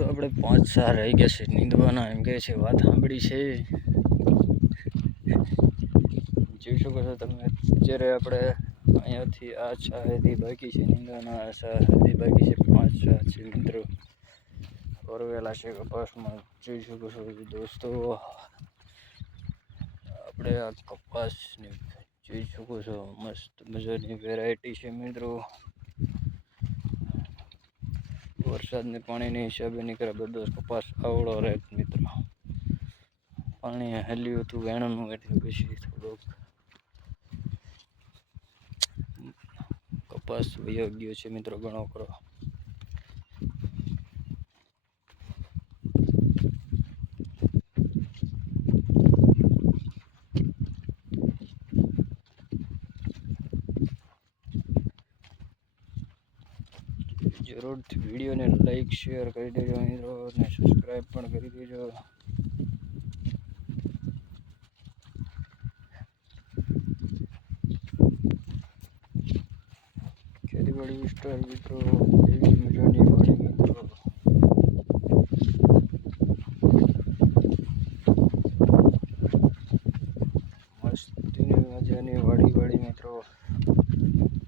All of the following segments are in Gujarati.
તો આપણે 5-6 રહી ગયા છે નીંદવાના, એમ કહે છે. વાત સાંભળી છે. જોઈ શકો છો તમે અત્યારે આપણે અહીંયાથી આ ચાહેથી બાકી છે નીંદવાના, આ ચાહેથી બાકી છે 5-6 છે મિત્રો. પરવેલા છે કપાસમાં, જોઈ શકો છો દોસ્તો. આપણે આ કપાસની જોઈ શકો છો મસ્ત મજાની વેરાયટી છે મિત્રો. વરસાદને પાણીના હિસાબે નીકળે બધો કપાસ આવડો રહે મિત્રો. પાણી હેલ્યું હતું વેણનું એટલે પછી થોડોક કપાસ વયો ગયો છે મિત્રો ઘણો ખરો. જરૂરથી વિડીયોને લાઈક શેર કરી દેજો મિત્રો અને સબસ્ક્રાઈબ પણ કરી દેજો. ખેતીવાડી વિસ્તાર મિત્રો, એવી મજાની વાડી મિત્રો. મસ્તીની મજાની વાડી મિત્રો.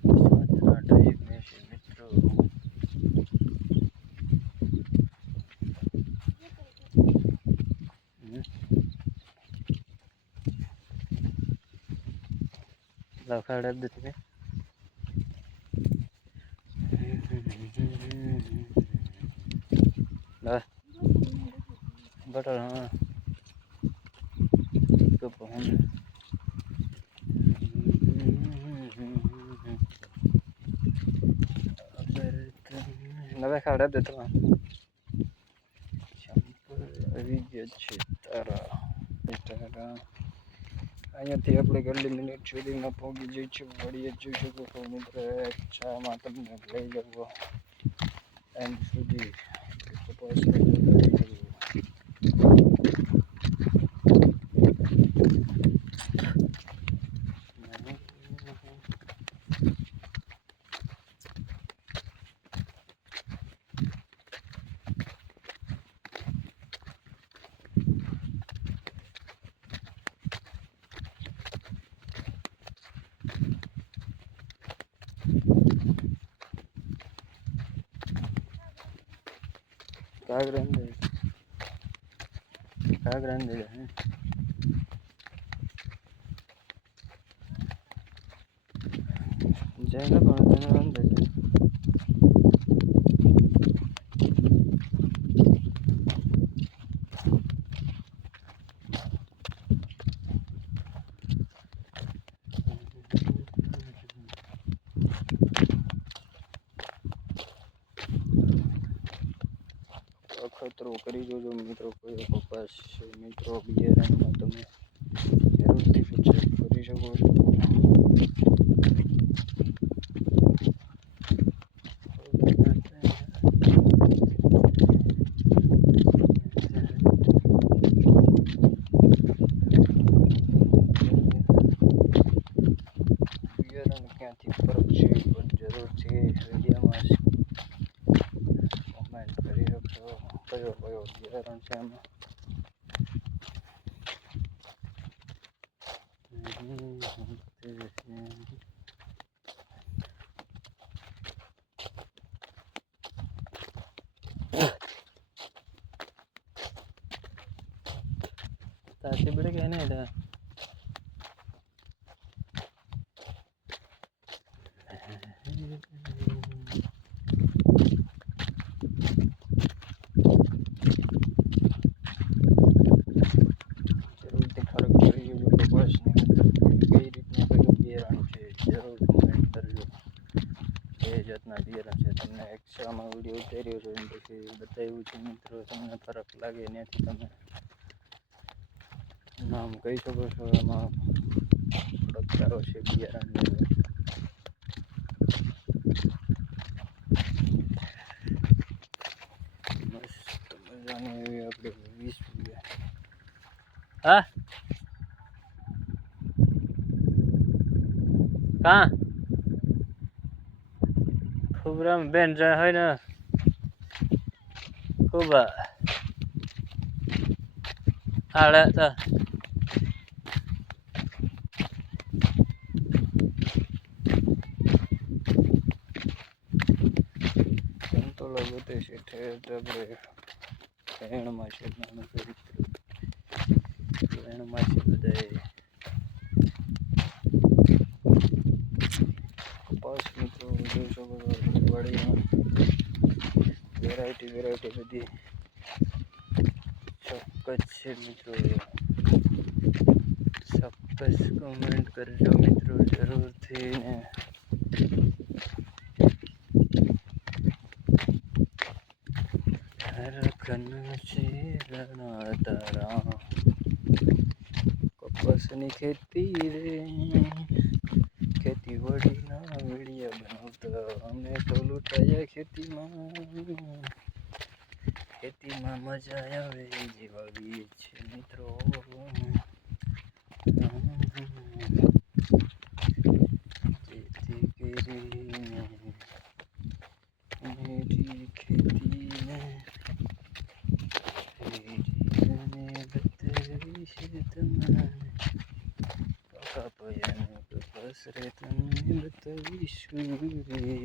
સાંજના ટાઈમે છે મિત્રો. લખાડ જ તમે બટર, હા તો પણ નવે ખાડે દે તો આવી ગયા છે તારા. અહીંયાથી આપણે કેટલી મિનિટ સુધીમાં પહોંચી જઈ છે વળીએ જોઈ શકો છો મિત્ર. ચામાં તમને લઈ જવો એન્ડ સુધી grande jangan jangan ખતરો કરી જોજો મિત્રો. કોઈ કપાસ મિત્રો બિયારણમાં તમે જરૂરથી ચેક કરી શકો છો. બિયારણ ક્યાંથી ફરક છે પણ જરૂરથી વિડીયોમાં કમેન્ટ કરી શકશો. કયો બિયારણ છે એમાં. ताकि बड़े कहने है તમને એક્સ્ટ્રામાં વિડીયો ઉતાર્યો છે એમ પછી બતાવ્યું છે મિત્રો. તમને ફરક લાગે ત્યાંથી તમે નામ કહી શકો છો. એમાં થોડોક સારો છે બિયારણની. મસ્ત મજાની એવી આપણે 20 વીઘા. હા કા ખુબરામ બેન હોય ને Kuba. Ada tak? Tentu lagu tu sih tapi yang masih nama itu yang masih budaya. Kapas itu बढ़िया વેરાયટી બધી ચોક્કસ છે મિત્રો. ચોક્કસ કમેન્ટ કરજો મિત્રો જરૂરથી ને રખના છે રણા તારા કપાસની ખેતી રે ખેતીવાડીના વિડીયા બનાવતા અમે તો લૂંટાયા ખેતીમાં મજા આવે જીવાવીએ છે મિત્રો. જેથી કરીને મેરી ખેતીને બતાવીશ તમને કાકા પયાને કપાસ રે તમને બતાવીશું રે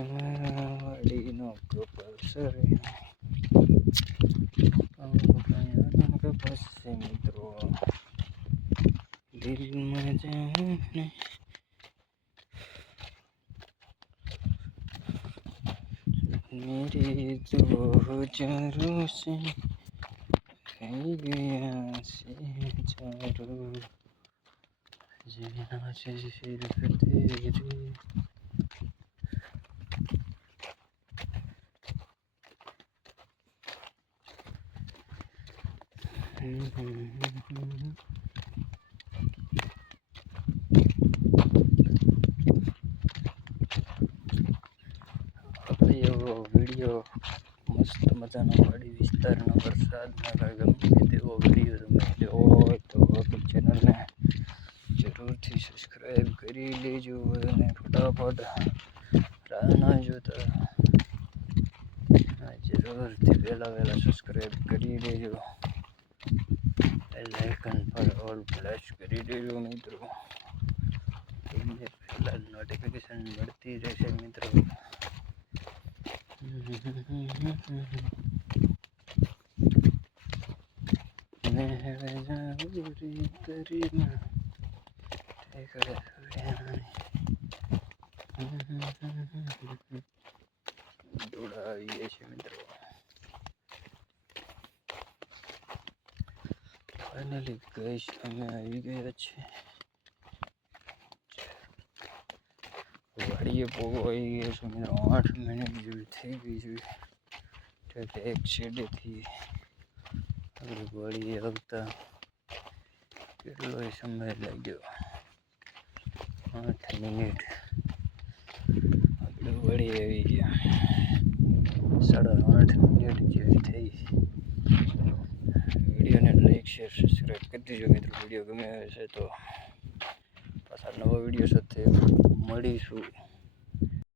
અમારા વાડીનો કપાસ રે કપાસ છે મિત્રો. દિલમાં જાઉં ને मेरी तो हजारों से रह गया से चारों जीना से सिर्फ तेरी એવો વિડીયો મસ્ત મજાનો વાડી વિસ્તારના વરસાદના ગમે તેવો વિડીયો તમે જોવો હોય તો આપણી ચેનલને જરૂરથી સબસ્ક્રાઈબ કરી લેજો અને ફટાફટ રાહ ના જોતા જરૂરથી વહેલા સબસ્ક્રાઈબ કરી લેજો. બેલ આઇકન પર ઓલ પ્રેસ કરી દેજો મિત્રો. તમને પહેલાં નોટિફિકેશન મળતી રહેશે મિત્રો. દોડાવીએ છીએ મિત્રો. ફાઇનલી ગાઈસ અમે આવી ગયા છીએ વાડીએ. પોગવાઈ ગયા છે મિત્રો. 8 મિનિટ જેવી થઈ ગઈ છે. એક શેડેથી આપણે વાડીએ આવતા કેટલો સમય લાગ્યો. 8 મિનિટ આપણે વાડીએ આવી ગયા. 8.5 મિનિટ જેવી થઈ. વિડીયોને લાઈક શેર સબસ્ક્રાઈબ કરી દેજો મિત્રો. વિડીયો ગમે છે તો પાછા નવા વિડીયો સાથે મળીશું.